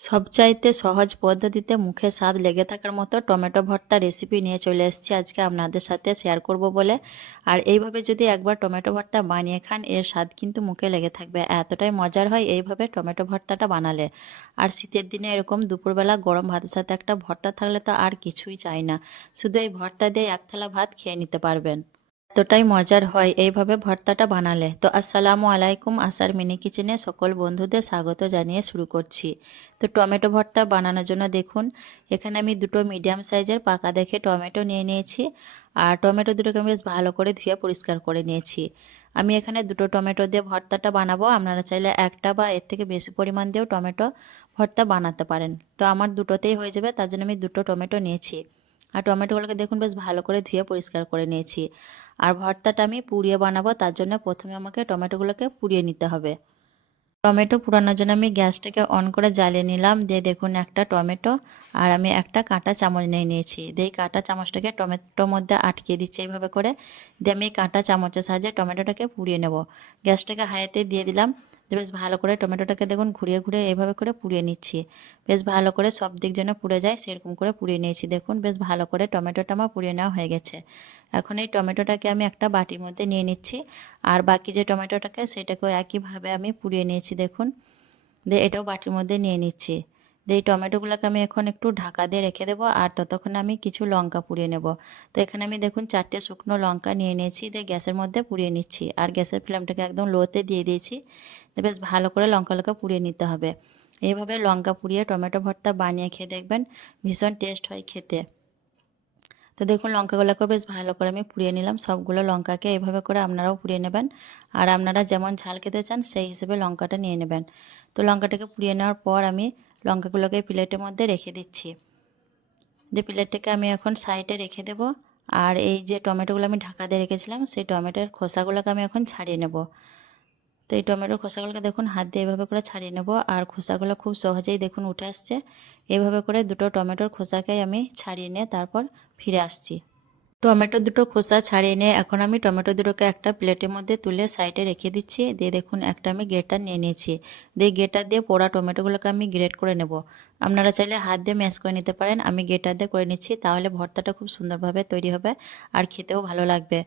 সবচাইতে সহজ পদ্ধতিতে মুখে স্বাদ লেগে থাকার মতো টমেটো ভর্তা রেসিপি নিয়ে চলে এসেছি। আজকে আপনাদের সাথে শেয়ার করব বলে। আর এইভাবে যদি একবার টমেটো ভর্তা বানিয়ে খান, এর স্বাদ কিন্তু মুখে লেগে থাকবে। এতটাই মজার হয় এইভাবে টমেটো ভর্তাটা বানালে। আর শীতের দিনে এরকম দুপুরবেলা গরম ভাতের সাথে একটা ভর্তা থাকলে তো আর কিছুই চাই না। শুধু এই ভর্তা দিয়ে এক থালা ভাত খেয়ে নিতে পারবেন। এতটাই মজার হয় এইভাবে ভর্তাটা বানালে। তো আসসালামু আলাইকুম আসার মিনি কিচেনে সকল বন্ধুদের স্বাগত জানিয়ে শুরু করছি। তো টমেটো ভর্তা বানানোর জন্য দেখুন, এখানে আমি দুটো মিডিয়াম সাইজের পাকা দেখে টমেটো নিয়ে নিয়েছি আর টমেটো দুটোকে আমি বেশ ভালো করে ধুয়ে পরিষ্কার করে নিয়েছি। আমি এখানে দুটো টমেটো দিয়ে ভর্তাটা বানাবো। আপনারা চাইলে একটা বা এর থেকে বেশি পরিমাণ দিয়েও টমেটো ভর্তা বানাতে পারেন। তো আমার দুটোতেই হয়ে যাবে, তার জন্য আমি দুটো টমেটো নিয়েছি। আর টমেটোগুলোকে দেখুন, বেশ ভালো করে ধুয়ে পরিষ্কার করে নিয়েছি। আর ভর্তাটা আমি পুড়িয়ে বানাবো, তার জন্য প্রথমে আমাকে টমেটোগুলোকে পুড়িয়ে নিতে হবে। টমেটো পুরানোর জন্য আমি গ্যাসটাকে অন করে জ্বালিয়ে নিলাম। দিয়ে দেখুন, একটা টমেটো আর আমি একটা কাঁটা চামচ নিয়ে নিয়েছি। দিয়ে কাঁটা চামচটাকে টমেটোর মধ্যে আটকে দিচ্ছি এইভাবে করে। দিয়ে আমি কাঁটা চামচের সাহায্যে টমেটোটাকে পুড়িয়ে নেব। গ্যাসটাকে হাইতে দিয়ে দিলাম। বেশ ভালো করে টমেটোটাকে দেখুন ঘুরিয়ে ঘুরিয়ে এভাবে করে পুড়িয়ে নিচ্ছি। বেশ ভালো করে সব দিক যেন পুড়ে যায় সেরকম করে পুড়িয়ে নিয়েছি। দেখুন বেশ ভালো করে টমেটোটা আমার পুড়িয়ে নেওয়া হয়ে গেছে। এখন এই টমেটোটাকে আমি একটা বাটির মধ্যে নিয়ে নিচ্ছি। আর বাকি যে টমেটোটাকে সেটাকেও একইভাবে আমি পুড়িয়ে নিয়েছি, দেখুন। দিয়ে এটাও বাটির মধ্যে নিয়ে নিচ্ছি। দিয়ে এই টমেটোগুলোকে আমি এখন একটু ঢাকা দিয়ে রেখে দেবো, আর ততক্ষণ আমি কিছু লঙ্কা পুড়িয়ে নেব। তো এখানে আমি দেখুন চারটে শুকনো লঙ্কা নিয়ে নিয়েছি, দিয়ে গ্যাসের মধ্যে পুড়িয়ে নিচ্ছি, আর গ্যাসের ফ্লেমটাকে একদম লোতে দিয়ে দিয়েছি বেশ ভালো করে লঙ্কাগুলোকে পুড়িয়ে নিতে হবে। এইভাবে লঙ্কা পুড়িয়ে টমেটো ভর্তা বানিয়ে খেয়ে দেখবেন ভীষণ টেস্ট হয় খেতে। তো দেখুন লঙ্কাগুলোকে বেশ ভালো করে আমি পুড়িয়ে নিলাম, সবগুলো লঙ্কাকে এইভাবে করে আপনারাও পুড়িয়ে নেবেন, আর আপনারা যেমন ঝাল খেতে চান সেই হিসেবে লঙ্কাটা নিয়ে নেবেন। তো লঙ্কাটাকে পুড়িয়ে নেওয়ার পর আমি লঙ্কাগুলোকে প্লেটের মধ্যে রেখে দিচ্ছি। দিয়ে প্লেটটাকে আমি এখন সাইডে রেখে দেব। আর এই যে টমেটোগুলো আমি ঢাকা দিয়ে রেখেছিলাম, সেই টমেটোর খোসাগুলোকে আমি এখন ছাড়িয়ে নেব। তো এই টমেটোর খোসাগুলোকে দেখুন, হাত দিয়ে এভাবে করে ছাড়িয়ে নেব। আর খোসাগুলো খুব সহজেই দেখুন উঠে আসছে। এভাবে করে দুটো টমেটোর খোসাকে আমি ছাড়িয়ে নিয়ে তারপর ফিরে আসছি। টমেটো দুটো খোসা ছাড়িয়ে নিয়ে এখন আমি টমেটো দুটোকে একটা প্লেটের মধ্যে তুলে সাইডে রেখে দিচ্ছি। দিয়ে দেখুন, একটা আমি গ্রেটার নিয়ে নিয়েছি। দিয়ে গ্রেটার দিয়ে পোড়া টমেটোগুলোকে আমি গ্রেট করে নেব। আপনারা চাইলে হাত দিয়ে ম্যাশ করে নিতে পারেন। আমি গ্রেটার দিয়ে করে নিচ্ছি, তাহলে ভর্তাটা খুব সুন্দরভাবে তৈরি হবে আর খেতেও ভালো লাগবে।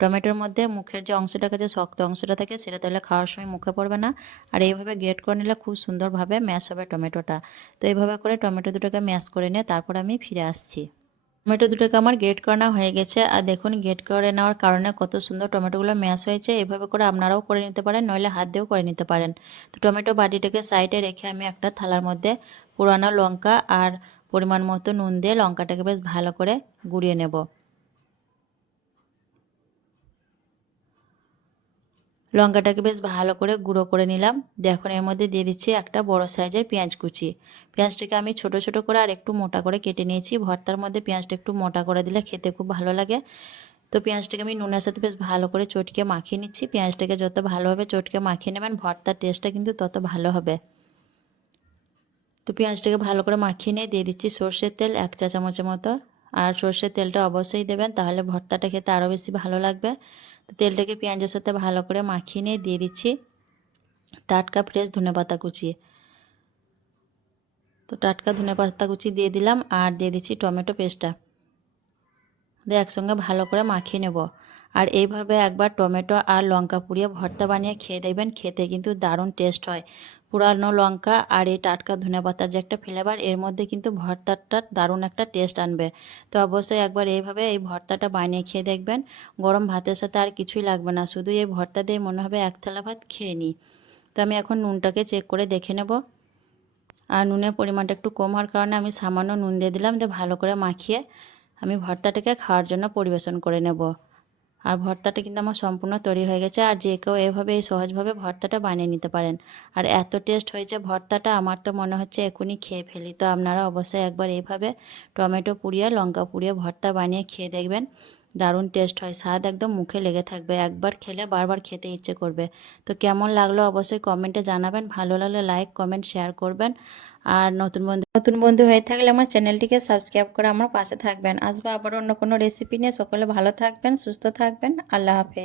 টমেটোর মধ্যে মুখের যে অংশটাকে, যে শক্ত অংশটা থাকে, সেটা তাহলে খাওয়ার সময় মুখে পড়বে না। আর এইভাবে গ্রেট করে নিলে খুব সুন্দরভাবে ম্যাশ হবে টমেটোটা। তো এইভাবে করে টমেটো দুটোকে ম্যাশ করে নিয়ে তারপর আমি ফিরে আসছি। টমেটো দুটোকে আমার গেট করানো হয়ে গেছে। আর দেখুন গেট করে নেওয়ার কারণে কত সুন্দর টমেটোগুলো ম্যাশ হয়েছে। এভাবে করে আপনারাও করে নিতে পারেন, নইলে হাত দিয়েও করে নিতে পারেন। তো টমেটো বাটিটাকে সাইডে রেখে আমি একটা থালার মধ্যে পুরানো লঙ্কা আর পরিমাণ মতো নুন দিয়ে লঙ্কাটাকে বেশ ভালো করে গুঁড়িয়ে নেব। লঙ্কাটাকে বেশ ভালো করে গুঁড়ো করে নিলাম। এখন এর মধ্যে দিয়ে দিচ্ছি একটা বড় সাইজের পেঁয়াজ কুচি। পেঁয়াজটাকে আমি ছোট ছোট করে আর একটু মোটা করে কেটে নিয়েছি। ভর্তার মধ্যে পেঁয়াজটা একটু মোটা করে দিলে খেতে খুব ভালো লাগে। তো পেঁয়াজটাকে আমি নুনের সাথে বেশ ভালো করে চটকে মাখিয়ে নিচ্ছি। পেঁয়াজটাকে যত ভালোভাবে চটকে মাখিয়ে নেবেন, ভর্তার টেস্টটা কিন্তু তত ভালো হবে। তো পেঁয়াজটাকে ভালো করে মাখিয়ে নিয়ে দিয়ে দিচ্ছি সর্ষের তেল এক চা চামচের মতো। আর সর্ষের তেলটা অবশ্যই দেবেন, তাহলে ভর্তাটা খেতে আরও বেশি ভালো লাগবে। তো তেলটাকে পেঁয়াজের সাথে ভালো করে মাখিয়ে নিয়ে দিয়ে দিচ্ছি। টাটকা ফ্রেশ ধনে পাতা কুচিয়ে তো টাটকা ধনে পাতা কুচি দিয়ে দিলাম আর দিয়ে দিচ্ছি টমেটো পেস্টটা। দিয়ে একসঙ্গে ভালো করে মাখিয়ে নেব। আর এইভাবে একবার টমেটো আর লঙ্কা পুড়িয়ে ভর্তা বানিয়ে খেয়ে দেখবেন খেতে কিন্তু দারুণ টেস্ট হয়। পুরানো লঙ্কা আর এই টাটকা ধনে পাতার যে একটা ফ্লেভার এর মধ্যে কিন্তু ভর্তাটা দারুণ একটা টেস্ট আনবে। তো অবশ্যই একবার এইভাবে এই ভর্তাটা বানিয়ে খেয়ে দেখবেন। গরম ভাতের সাথে আর কিছুই লাগবে না, শুধু এই ভর্তা দিয়ে মনে হবে এক থালা ভাত খেয়ে নিই। তো আমি এখন নুনটাকে চেক করে দেখে নেব। আর নুনের পরিমাণটা একটু কম হওয়ার কারণে আমি সামান্য নুন দিয়ে দিলাম, দিয়ে ভালো করে মাখিয়ে আমি ভর্তাটাকে খাওয়ার জন্য পরিবেশন করে নেব। আর ভর্তাটা কিন্তু আমার সম্পূর্ণ তৈরি হয়ে গেছে। আর যে কেউ এভাবে সহজভাবে ভর্তাটা বানিয়ে নিতে পারেন। আর এত টেস্ট হয়েছে ভর্তাটা, আমার তো মনে হচ্ছে এখনই খেয়ে ফেলি। তো আপনারা অবশ্যই একবার এইভাবে টমেটো পুড়িয়ে, লঙ্কা পুড়িয়ে ভর্তা বানিয়ে খেয়ে দেখবেন। দারুণ টেস্ট হয়। স্বাদ একদম মুখে লেগে থাকবে। একবার খেলে বারবার খেতে ইচ্ছে করবে। তো কেমন লাগল অবশ্যই কমেন্টে জানাবেন। ভালো লাগলে লাইক কমেন্ট শেয়ার করবেন। আর নতুন বন্ধু নতুন বন্ধু হয়ে থাকলে আমার চ্যানেলটিকে সাবস্ক্রাইব করে আমার পাশে থাকবেন। আসব আবার অন্য কোনো রেসিপি নিয়ে। সকলে ভালো থাকবেন, সুস্থ থাকবেন। আল্লাহ হাফেজ।